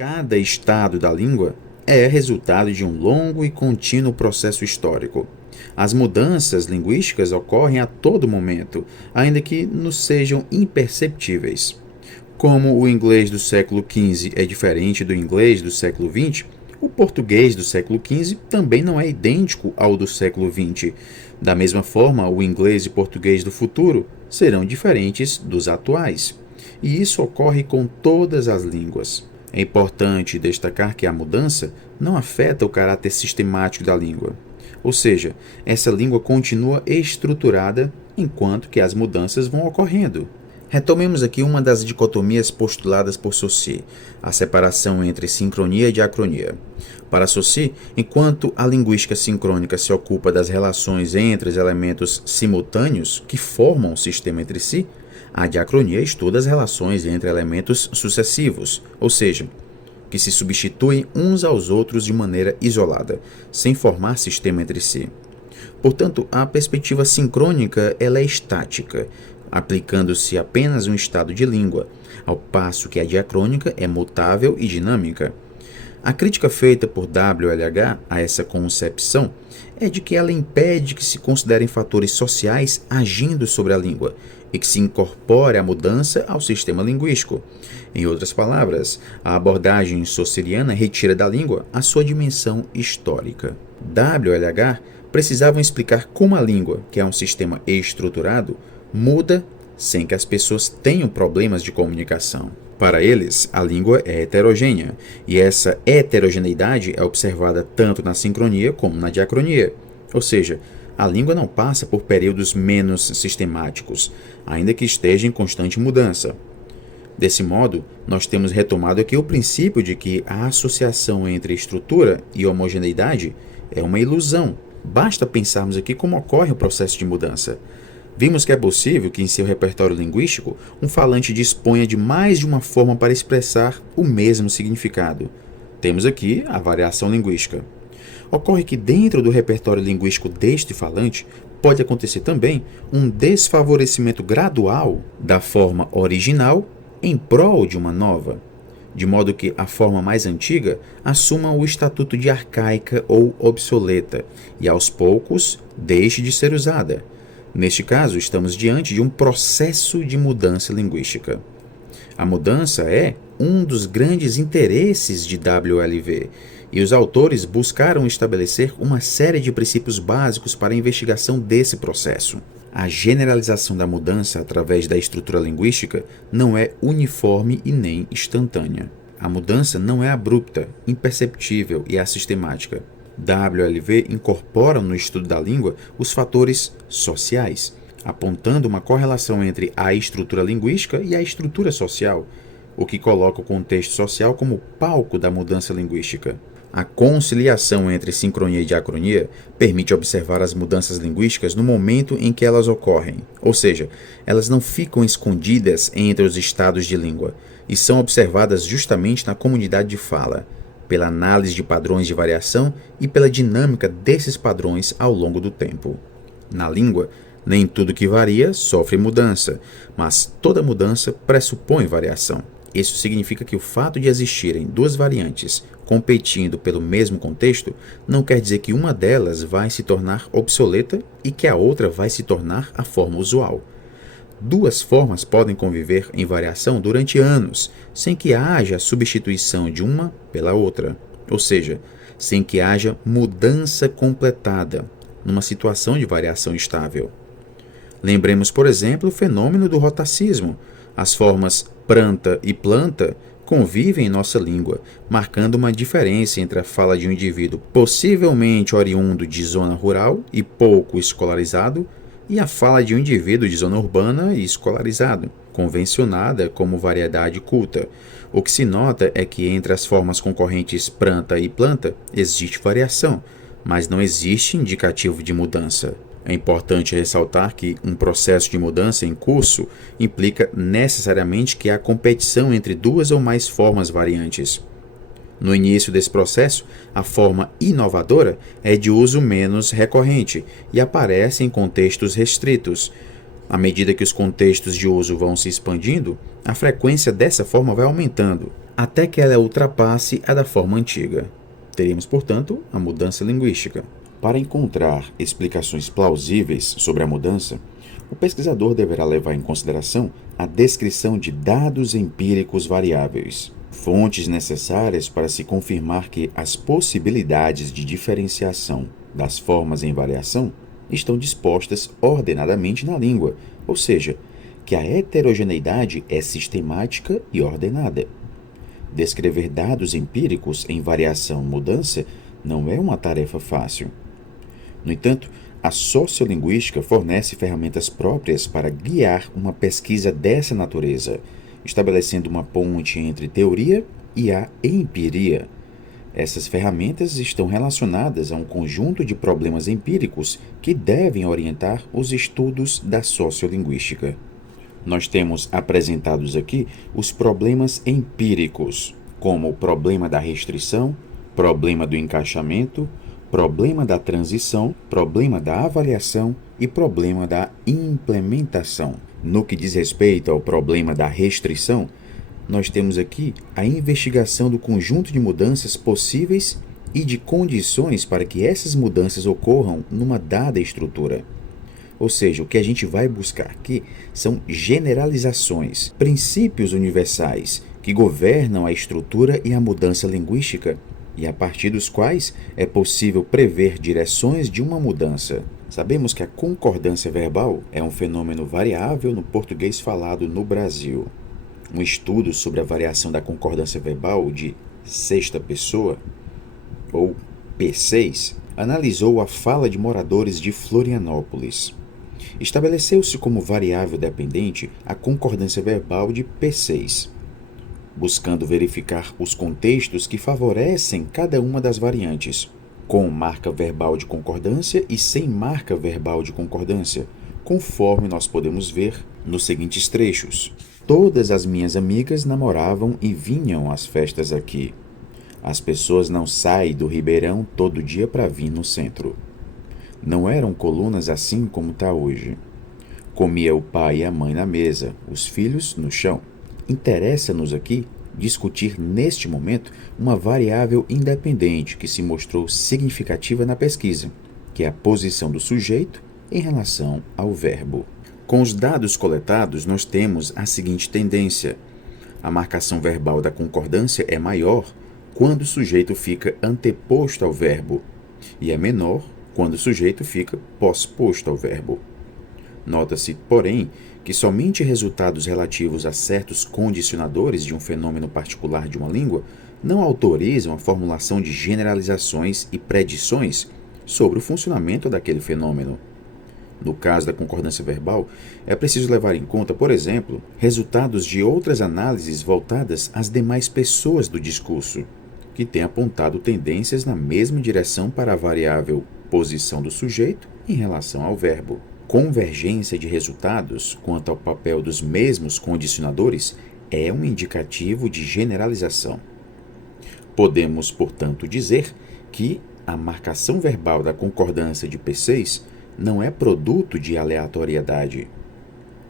Cada estado da língua é resultado de um longo e contínuo processo histórico. As mudanças linguísticas ocorrem a todo momento, ainda que nos sejam imperceptíveis. Como o inglês do século XV é diferente do inglês do século XX, o português do século XV também não é idêntico ao do século XX. Da mesma forma, o inglês e português do futuro serão diferentes dos atuais. E isso ocorre com todas as línguas. É importante destacar que a mudança não afeta o caráter sistemático da língua. Ou seja, essa língua continua estruturada enquanto que as mudanças vão ocorrendo. Retomemos aqui uma das dicotomias postuladas por Saussure, a separação entre sincronia e diacronia. Para Saussure, enquanto a linguística sincrônica se ocupa das relações entre os elementos simultâneos que formam o sistema entre si, a diacronia estuda as relações entre elementos sucessivos, ou seja, que se substituem uns aos outros de maneira isolada, sem formar sistema entre si. Portanto, a perspectiva sincrônica ela é estática, aplicando-se apenas um estado de língua, ao passo que a diacrônica é mutável e dinâmica. A crítica feita por WLH a essa concepção é de que ela impede que se considerem fatores sociais agindo sobre a língua e que se incorpore a mudança ao sistema linguístico. Em outras palavras, a abordagem saussuriana retira da língua a sua dimensão histórica. WLH precisavam explicar como a língua, que é um sistema estruturado, muda sem que as pessoas tenham problemas de comunicação. Para eles, a língua é heterogênea, e essa heterogeneidade é observada tanto na sincronia como na diacronia. Ou seja, a língua não passa por períodos menos sistemáticos, ainda que esteja em constante mudança. Desse modo, nós temos retomado aqui o princípio de que a associação entre estrutura e homogeneidade é uma ilusão. Basta pensarmos aqui como ocorre o processo de mudança. Vimos que é possível que em seu repertório linguístico um falante disponha de mais de uma forma para expressar o mesmo significado. Temos aqui a variação linguística. Ocorre que dentro do repertório linguístico deste falante pode acontecer também um desfavorecimento gradual da forma original em prol de uma nova, de modo que a forma mais antiga assuma o estatuto de arcaica ou obsoleta e aos poucos deixe de ser usada. Neste caso, estamos diante de um processo de mudança linguística. A mudança é um dos grandes interesses de WLV, e os autores buscaram estabelecer uma série de princípios básicos para a investigação desse processo. A generalização da mudança através da estrutura linguística não é uniforme e nem instantânea. A mudança não é abrupta, imperceptível e assistemática. WLV incorpora no estudo da língua os fatores sociais, apontando uma correlação entre a estrutura linguística e a estrutura social, o que coloca o contexto social como palco da mudança linguística. A conciliação entre sincronia e diacronia permite observar as mudanças linguísticas no momento em que elas ocorrem, ou seja, elas não ficam escondidas entre os estados de língua e são observadas justamente na comunidade de fala, pela análise de padrões de variação e pela dinâmica desses padrões ao longo do tempo. Na língua, nem tudo que varia sofre mudança, mas toda mudança pressupõe variação. Isso significa que o fato de existirem duas variantes competindo pelo mesmo contexto não quer dizer que uma delas vai se tornar obsoleta e que a outra vai se tornar a forma usual. Duas formas podem conviver em variação durante anos, sem que haja substituição de uma pela outra, ou seja, sem que haja mudança completada, numa situação de variação estável. Lembremos, por exemplo, o fenômeno do rotacismo. As formas pranta e planta convivem em nossa língua, marcando uma diferença entre a fala de um indivíduo possivelmente oriundo de zona rural e pouco escolarizado e a fala de um indivíduo de zona urbana e escolarizado, convencionada como variedade culta. O que se nota é que entre as formas concorrentes pranta e planta existe variação, mas não existe indicativo de mudança. É importante ressaltar que um processo de mudança em curso implica necessariamente que há competição entre duas ou mais formas variantes. No início desse processo, a forma inovadora é de uso menos recorrente e aparece em contextos restritos. À medida que os contextos de uso vão se expandindo, a frequência dessa forma vai aumentando, até que ela ultrapasse a da forma antiga. Teríamos, portanto, a mudança linguística. Para encontrar explicações plausíveis sobre a mudança, o pesquisador deverá levar em consideração a descrição de dados empíricos variáveis, fontes necessárias para se confirmar que as possibilidades de diferenciação das formas em variação estão dispostas ordenadamente na língua, ou seja, que a heterogeneidade é sistemática e ordenada. Descrever dados empíricos em variação-mudança não é uma tarefa fácil. No entanto, a sociolinguística fornece ferramentas próprias para guiar uma pesquisa dessa natureza, estabelecendo uma ponte entre teoria e a empiria. Essas ferramentas estão relacionadas a um conjunto de problemas empíricos que devem orientar os estudos da sociolinguística. Nós temos apresentados aqui os problemas empíricos, como o problema da restrição, problema do encaixamento, problema da transição, problema da avaliação e problema da implementação. No que diz respeito ao problema da restrição, nós temos aqui a investigação do conjunto de mudanças possíveis e de condições para que essas mudanças ocorram numa dada estrutura. Ou seja, o que a gente vai buscar aqui são generalizações, princípios universais que governam a estrutura e a mudança linguística, e a partir dos quais é possível prever direções de uma mudança. Sabemos que a concordância verbal é um fenômeno variável no português falado no Brasil. Um estudo sobre a variação da concordância verbal de sexta pessoa, ou P6, analisou a fala de moradores de Florianópolis. Estabeleceu-se como variável dependente a concordância verbal de P6, buscando verificar os contextos que favorecem cada uma das variantes, com marca verbal de concordância e sem marca verbal de concordância, conforme nós podemos ver nos seguintes trechos. Todas as minhas amigas namoravam e vinham às festas aqui. As pessoas não saem do Ribeirão todo dia para vir no centro. Não eram colunas assim como está hoje. Comia o pai e a mãe na mesa, os filhos no chão. Interessa-nos aqui discutir neste momento uma variável independente que se mostrou significativa na pesquisa, que é a posição do sujeito em relação ao verbo. Com os dados coletados, nós temos a seguinte tendência: a marcação verbal da concordância é maior quando o sujeito fica anteposto ao verbo e é menor quando o sujeito fica posposto ao verbo. Nota-se, porém, que somente resultados relativos a certos condicionadores de um fenômeno particular de uma língua não autorizam a formulação de generalizações e predições sobre o funcionamento daquele fenômeno. No caso da concordância verbal, é preciso levar em conta, por exemplo, resultados de outras análises voltadas às demais pessoas do discurso, que têm apontado tendências na mesma direção para a variável posição do sujeito em relação ao verbo. Convergência de resultados quanto ao papel dos mesmos condicionadores é um indicativo de generalização. Podemos, portanto, dizer que a marcação verbal da concordância de P6 não é produto de aleatoriedade,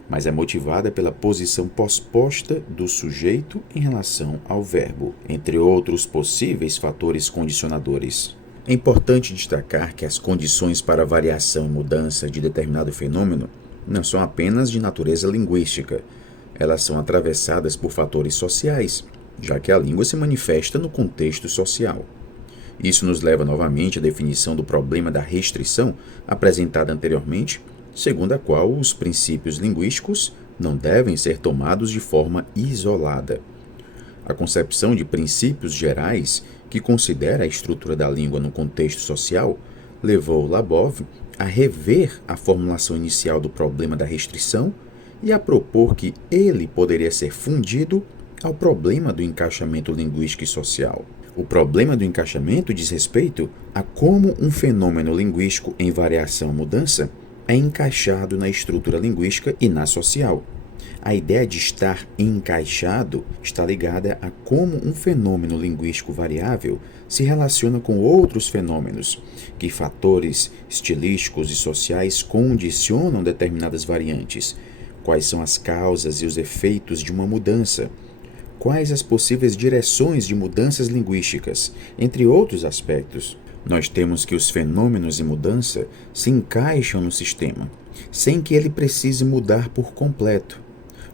mas é motivada pela posição posposta do sujeito em relação ao verbo, entre outros possíveis fatores condicionadores. É importante destacar que as condições para variação e mudança de determinado fenômeno não são apenas de natureza linguística, elas são atravessadas por fatores sociais, já que a língua se manifesta no contexto social. Isso nos leva novamente à definição do problema da restrição apresentada anteriormente, segundo a qual os princípios linguísticos não devem ser tomados de forma isolada. A concepção de princípios gerais, que considera a estrutura da língua no contexto social, levou Labov a rever a formulação inicial do problema da restrição e a propor que ele poderia ser fundido ao problema do encaixamento linguístico e social. O problema do encaixamento diz respeito a como um fenômeno linguístico em variação-mudança é encaixado na estrutura linguística e na social. A ideia de estar encaixado está ligada a como um fenômeno linguístico variável se relaciona com outros fenômenos, que fatores estilísticos e sociais condicionam determinadas variantes, quais são as causas e os efeitos de uma mudança, quais as possíveis direções de mudanças linguísticas, entre outros aspectos. Nós temos que os fenômenos de mudança se encaixam no sistema, sem que ele precise mudar por completo.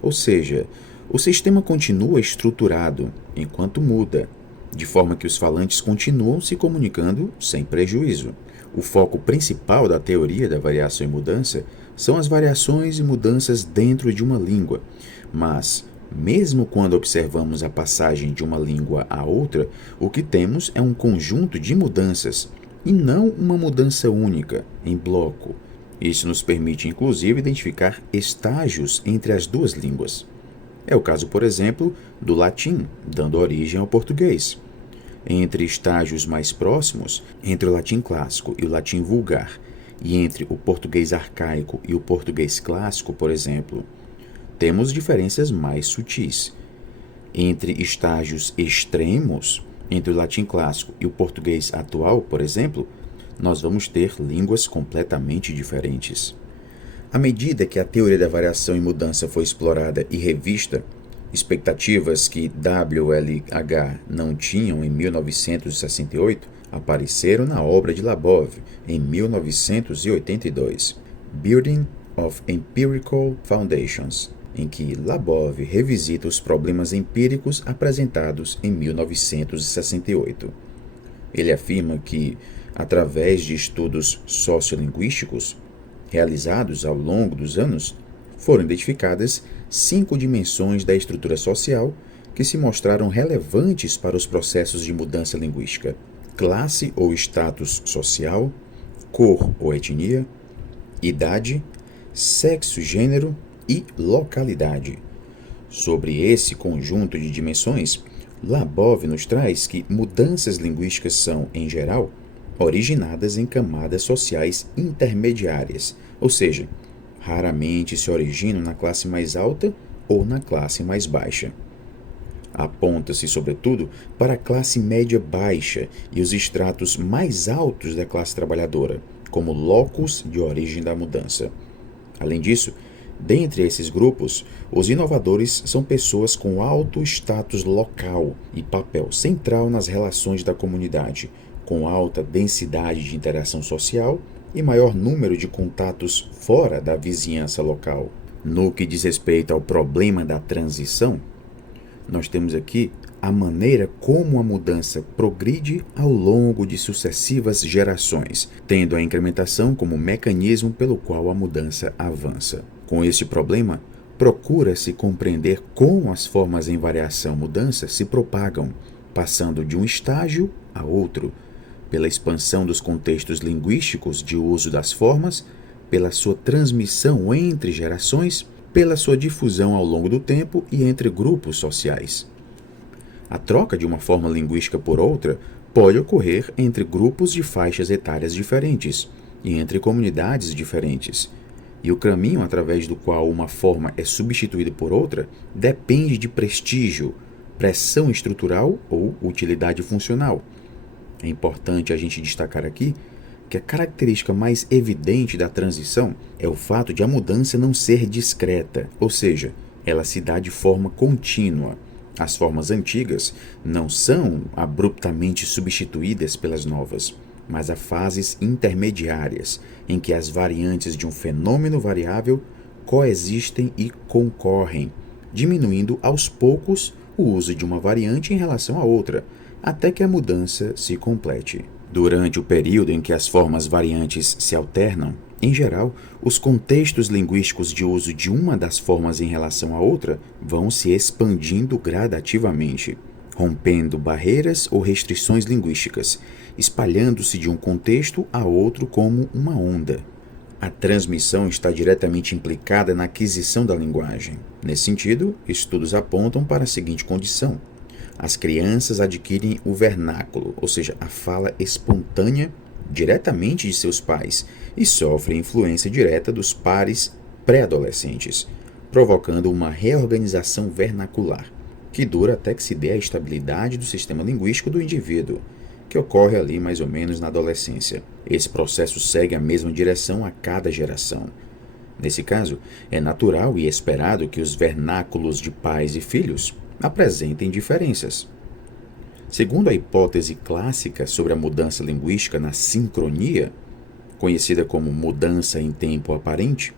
Ou seja, o sistema continua estruturado enquanto muda, de forma que os falantes continuam se comunicando sem prejuízo. O foco principal da teoria da variação e mudança são as variações e mudanças dentro de uma língua, mas, mesmo quando observamos a passagem de uma língua a outra, o que temos é um conjunto de mudanças, e não uma mudança única, em bloco. Isso nos permite, inclusive, identificar estágios entre as duas línguas. É o caso, por exemplo, do latim, dando origem ao português. Entre estágios mais próximos, entre o latim clássico e o latim vulgar, e entre o português arcaico e o português clássico, por exemplo, temos diferenças mais sutis. Entre estágios extremos, entre o latim clássico e o português atual, por exemplo, nós vamos ter línguas completamente diferentes. À medida que a teoria da variação e mudança foi explorada e revista, expectativas que WLH não tinham em 1968 apareceram na obra de Labov em 1982, Building of Empirical Foundations, em que Labov revisita os problemas empíricos apresentados em 1968. Ele afirma que, através de estudos sociolinguísticos realizados ao longo dos anos, foram identificadas 5 dimensões da estrutura social que se mostraram relevantes para os processos de mudança linguística: classe ou status social, cor ou etnia, idade, sexo, gênero e localidade. Sobre esse conjunto de dimensões, Labov nos traz que mudanças linguísticas são, em geral, originadas em camadas sociais intermediárias, ou seja, raramente se originam na classe mais alta ou na classe mais baixa. Aponta-se, sobretudo, para a classe média baixa e os estratos mais altos da classe trabalhadora, como locus de origem da mudança. Além disso, dentre esses grupos, os inovadores são pessoas com alto status local e papel central nas relações da comunidade, com alta densidade de interação social e maior número de contatos fora da vizinhança local. No que diz respeito ao problema da transição, nós temos aqui a maneira como a mudança progride ao longo de sucessivas gerações, tendo a incrementação como mecanismo pelo qual a mudança avança. Com este problema, procura-se compreender como as formas em variação-mudança se propagam, passando de um estágio a outro, pela expansão dos contextos linguísticos de uso das formas, pela sua transmissão entre gerações, pela sua difusão ao longo do tempo e entre grupos sociais. A troca de uma forma linguística por outra pode ocorrer entre grupos de faixas etárias diferentes e entre comunidades diferentes, e o caminho através do qual uma forma é substituída por outra depende de prestígio, pressão estrutural ou utilidade funcional. É importante a gente destacar aqui que a característica mais evidente da transição é o fato de a mudança não ser discreta, ou seja, ela se dá de forma contínua. As formas antigas não são abruptamente substituídas pelas novas, mas há fases intermediárias em que as variantes de um fenômeno variável coexistem e concorrem, diminuindo aos poucos o uso de uma variante em relação à outra, até que a mudança se complete. Durante o período em que as formas variantes se alternam, em geral, os contextos linguísticos de uso de uma das formas em relação à outra vão se expandindo gradativamente, rompendo barreiras ou restrições linguísticas, espalhando-se de um contexto a outro como uma onda. A transmissão está diretamente implicada na aquisição da linguagem. Nesse sentido, estudos apontam para a seguinte condição: as crianças adquirem o vernáculo, ou seja, a fala espontânea, diretamente de seus pais e sofrem influência direta dos pares pré-adolescentes, provocando uma reorganização vernacular, que dura até que se dê a estabilidade do sistema linguístico do indivíduo, que ocorre ali mais ou menos na adolescência. Esse processo segue a mesma direção a cada geração. Nesse caso, é natural e esperado que os vernáculos de pais e filhos apresentem diferenças. Segundo a hipótese clássica sobre a mudança linguística na sincronia, conhecida como mudança em tempo aparente,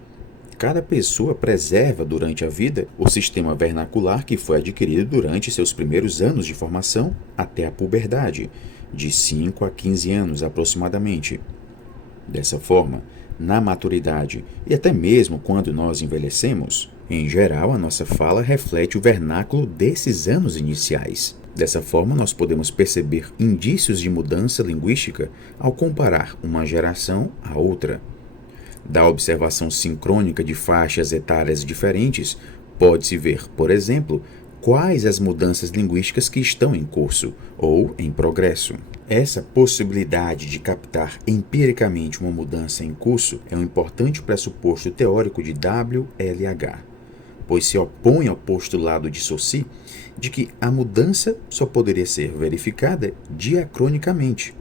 cada pessoa preserva durante a vida o sistema vernacular que foi adquirido durante seus primeiros anos de formação até a puberdade, de 5 a 15 anos aproximadamente. Dessa forma, na maturidade e até mesmo quando nós envelhecemos, em geral a nossa fala reflete o vernáculo desses anos iniciais. Dessa forma, nós podemos perceber indícios de mudança linguística ao comparar uma geração à outra. Da observação sincrônica de faixas etárias diferentes, pode-se ver, por exemplo, quais as mudanças linguísticas que estão em curso ou em progresso. Essa possibilidade de captar empiricamente uma mudança em curso é um importante pressuposto teórico de WLH, pois se opõe ao postulado de Saussure de que a mudança só poderia ser verificada diacronicamente.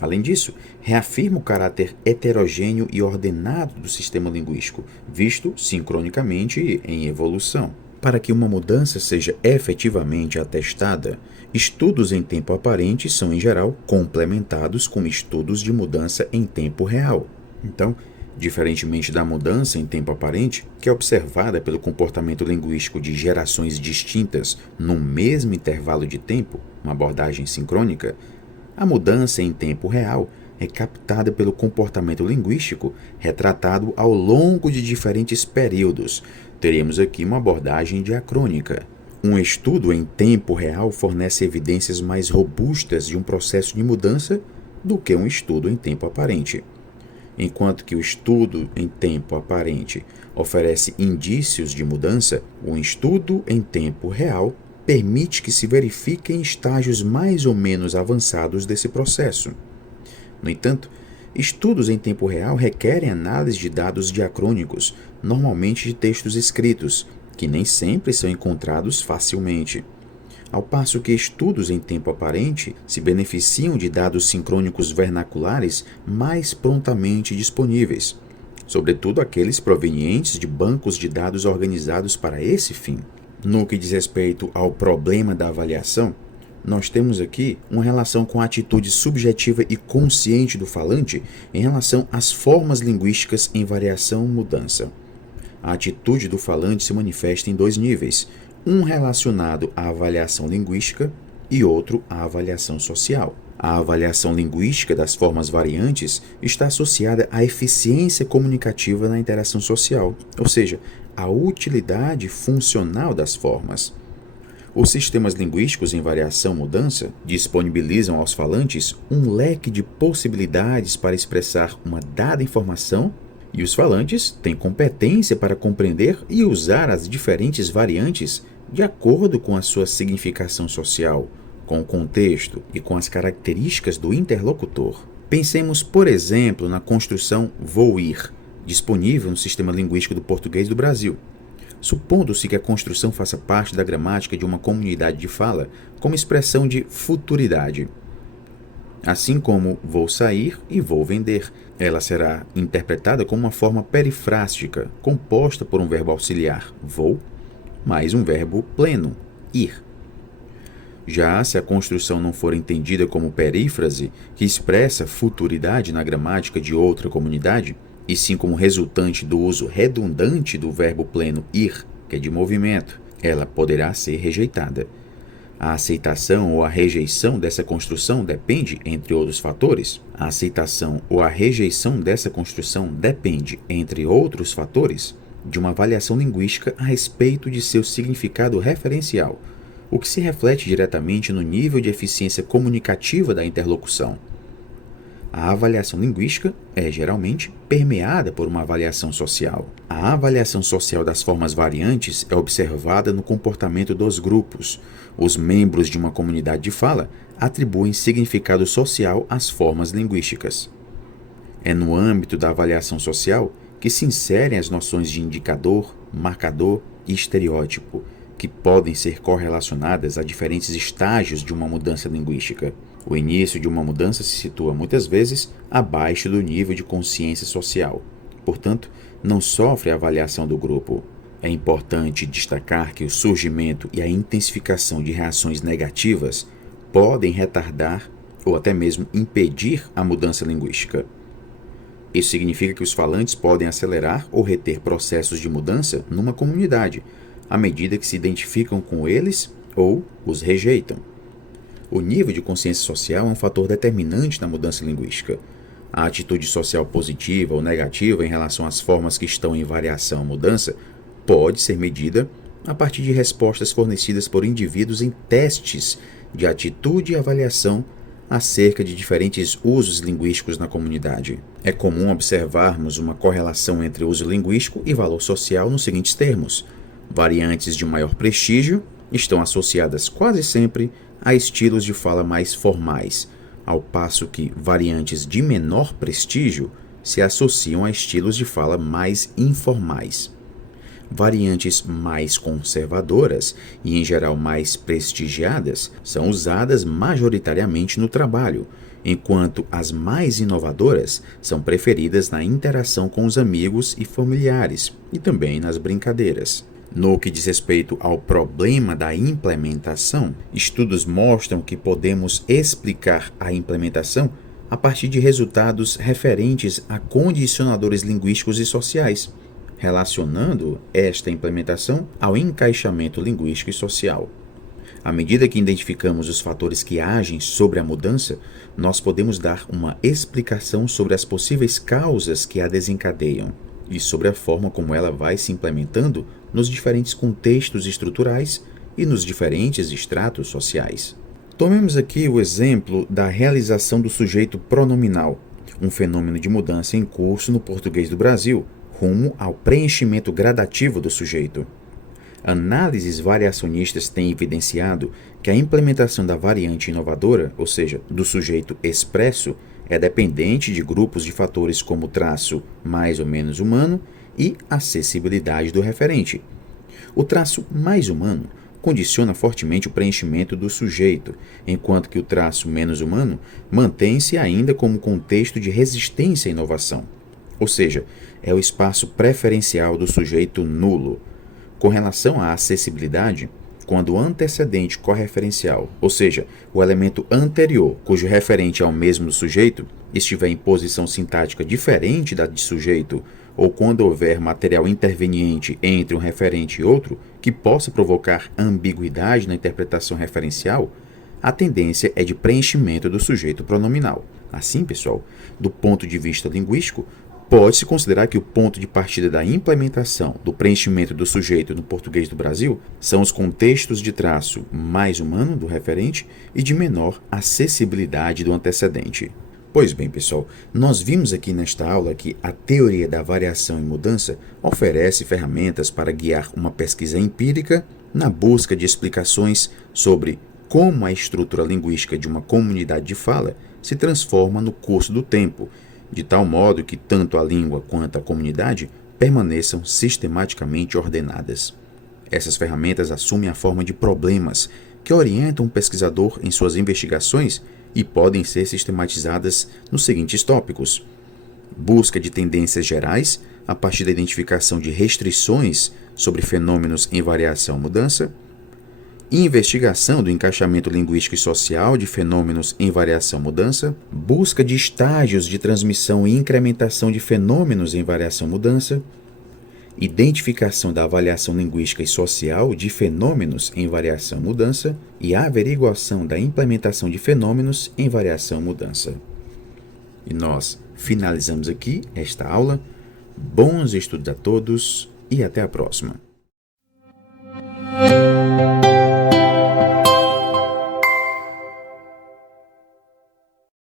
Além disso, reafirma o caráter heterogêneo e ordenado do sistema linguístico, visto sincronicamente em evolução. Para que uma mudança seja efetivamente atestada, estudos em tempo aparente são, em geral, complementados com estudos de mudança em tempo real. Então, diferentemente da mudança em tempo aparente, que é observada pelo comportamento linguístico de gerações distintas no mesmo intervalo de tempo, uma abordagem sincrônica, a mudança em tempo real é captada pelo comportamento linguístico retratado ao longo de diferentes períodos. Teremos aqui uma abordagem diacrônica. Um estudo em tempo real fornece evidências mais robustas de um processo de mudança do que um estudo em tempo aparente. Enquanto que o estudo em tempo aparente oferece indícios de mudança, o estudo em tempo real permite que se verifiquem estágios mais ou menos avançados desse processo. No entanto, estudos em tempo real requerem análise de dados diacrônicos, normalmente de textos escritos, que nem sempre são encontrados facilmente. Ao passo que estudos em tempo aparente se beneficiam de dados sincrônicos vernaculares mais prontamente disponíveis, sobretudo aqueles provenientes de bancos de dados organizados para esse fim. No que diz respeito ao problema da avaliação, nós temos aqui uma relação com a atitude subjetiva e consciente do falante em relação às formas linguísticas em variação-mudança. A atitude do falante se manifesta em dois níveis, um relacionado à avaliação linguística e outro à avaliação social. A avaliação linguística das formas variantes está associada à eficiência comunicativa na interação social, ou seja, à utilidade funcional das formas. Os sistemas linguísticos em variação-mudança disponibilizam aos falantes um leque de possibilidades para expressar uma dada informação, e os falantes têm competência para compreender e usar as diferentes variantes de acordo com a sua significação social, com o contexto e com as características do interlocutor. Pensemos, por exemplo, na construção vou ir, disponível no sistema linguístico do português do Brasil. Supondo-se que a construção faça parte da gramática de uma comunidade de fala como expressão de futuridade. Assim como vou sair e vou vender, ela será interpretada como uma forma perifrástica, composta por um verbo auxiliar, vou, mais um verbo pleno, ir. Já se a construção não for entendida como perífrase, que expressa futuridade na gramática de outra comunidade, e sim como resultante do uso redundante do verbo pleno ir, que é de movimento, ela poderá ser rejeitada. A aceitação ou a rejeição dessa construção depende, entre outros fatores. A aceitação ou a rejeição dessa construção depende, entre outros fatores, de uma avaliação linguística a respeito de seu significado referencial, o que se reflete diretamente no nível de eficiência comunicativa da interlocução. A avaliação linguística é, geralmente, permeada por uma avaliação social. A avaliação social das formas variantes é observada no comportamento dos grupos. Os membros de uma comunidade de fala atribuem significado social às formas linguísticas. É no âmbito da avaliação social que se inserem as noções de indicador, marcador e estereótipo, que podem ser correlacionadas a diferentes estágios de uma mudança linguística. O início de uma mudança se situa muitas vezes abaixo do nível de consciência social. Portanto, não sofre a avaliação do grupo. É importante destacar que o surgimento e a intensificação de reações negativas podem retardar ou até mesmo impedir a mudança linguística. Isso significa que os falantes podem acelerar ou reter processos de mudança numa comunidade, à medida que se identificam com eles ou os rejeitam. O nível de consciência social é um fator determinante na mudança linguística. A atitude social positiva ou negativa em relação às formas que estão em variação ou mudança pode ser medida a partir de respostas fornecidas por indivíduos em testes de atitude e avaliação acerca de diferentes usos linguísticos na comunidade. É comum observarmos uma correlação entre uso linguístico e valor social nos seguintes termos: variantes de maior prestígio estão associadas quase sempre a estilos de fala mais formais, ao passo que variantes de menor prestígio se associam a estilos de fala mais informais. Variantes mais conservadoras e, em geral, mais prestigiadas são usadas majoritariamente no trabalho, enquanto as mais inovadoras são preferidas na interação com os amigos e familiares e também nas brincadeiras. No que diz respeito ao problema da implementação, estudos mostram que podemos explicar a implementação a partir de resultados referentes a condicionadores linguísticos e sociais, relacionando esta implementação ao encaixamento linguístico e social. À medida que identificamos os fatores que agem sobre a mudança, nós podemos dar uma explicação sobre as possíveis causas que a desencadeiam e sobre a forma como ela vai se implementando nos diferentes contextos estruturais e nos diferentes estratos sociais. Tomemos aqui o exemplo da realização do sujeito pronominal, um fenômeno de mudança em curso no português do Brasil, rumo ao preenchimento gradativo do sujeito. Análises variacionistas têm evidenciado que a implementação da variante inovadora, ou seja, do sujeito expresso, é dependente de grupos de fatores como traço mais ou menos humano e acessibilidade do referente. O traço mais humano condiciona fortemente o preenchimento do sujeito, enquanto que o traço menos humano mantém-se ainda como contexto de resistência à inovação, ou seja, é o espaço preferencial do sujeito nulo. Com relação à acessibilidade, quando o antecedente correferencial, ou seja, o elemento anterior, cujo referente é o mesmo do sujeito, estiver em posição sintática diferente da de sujeito, ou quando houver material interveniente entre um referente e outro, que possa provocar ambiguidade na interpretação referencial, a tendência é de preenchimento do sujeito pronominal. Assim, pessoal, do ponto de vista linguístico, pode-se considerar que o ponto de partida da implementação do preenchimento do sujeito no português do Brasil são os contextos de traço mais humano do referente e de menor acessibilidade do antecedente. Pois bem, pessoal, nós vimos aqui nesta aula que a teoria da variação e mudança oferece ferramentas para guiar uma pesquisa empírica na busca de explicações sobre como a estrutura linguística de uma comunidade de fala se transforma no curso do tempo, de tal modo que tanto a língua quanto a comunidade permaneçam sistematicamente ordenadas. Essas ferramentas assumem a forma de problemas que orientam o pesquisador em suas investigações e podem ser sistematizadas nos seguintes tópicos: busca de tendências gerais a partir da identificação de restrições sobre fenômenos em variação ou mudança, investigação do encaixamento linguístico e social de fenômenos em variação e mudança, busca de estágios de transmissão e incrementação de fenômenos em variação e mudança, identificação da avaliação linguística e social de fenômenos em variação e mudança e averiguação da implementação de fenômenos em variação e mudança. E nós finalizamos aqui esta aula. Bons estudos a todos e até a próxima.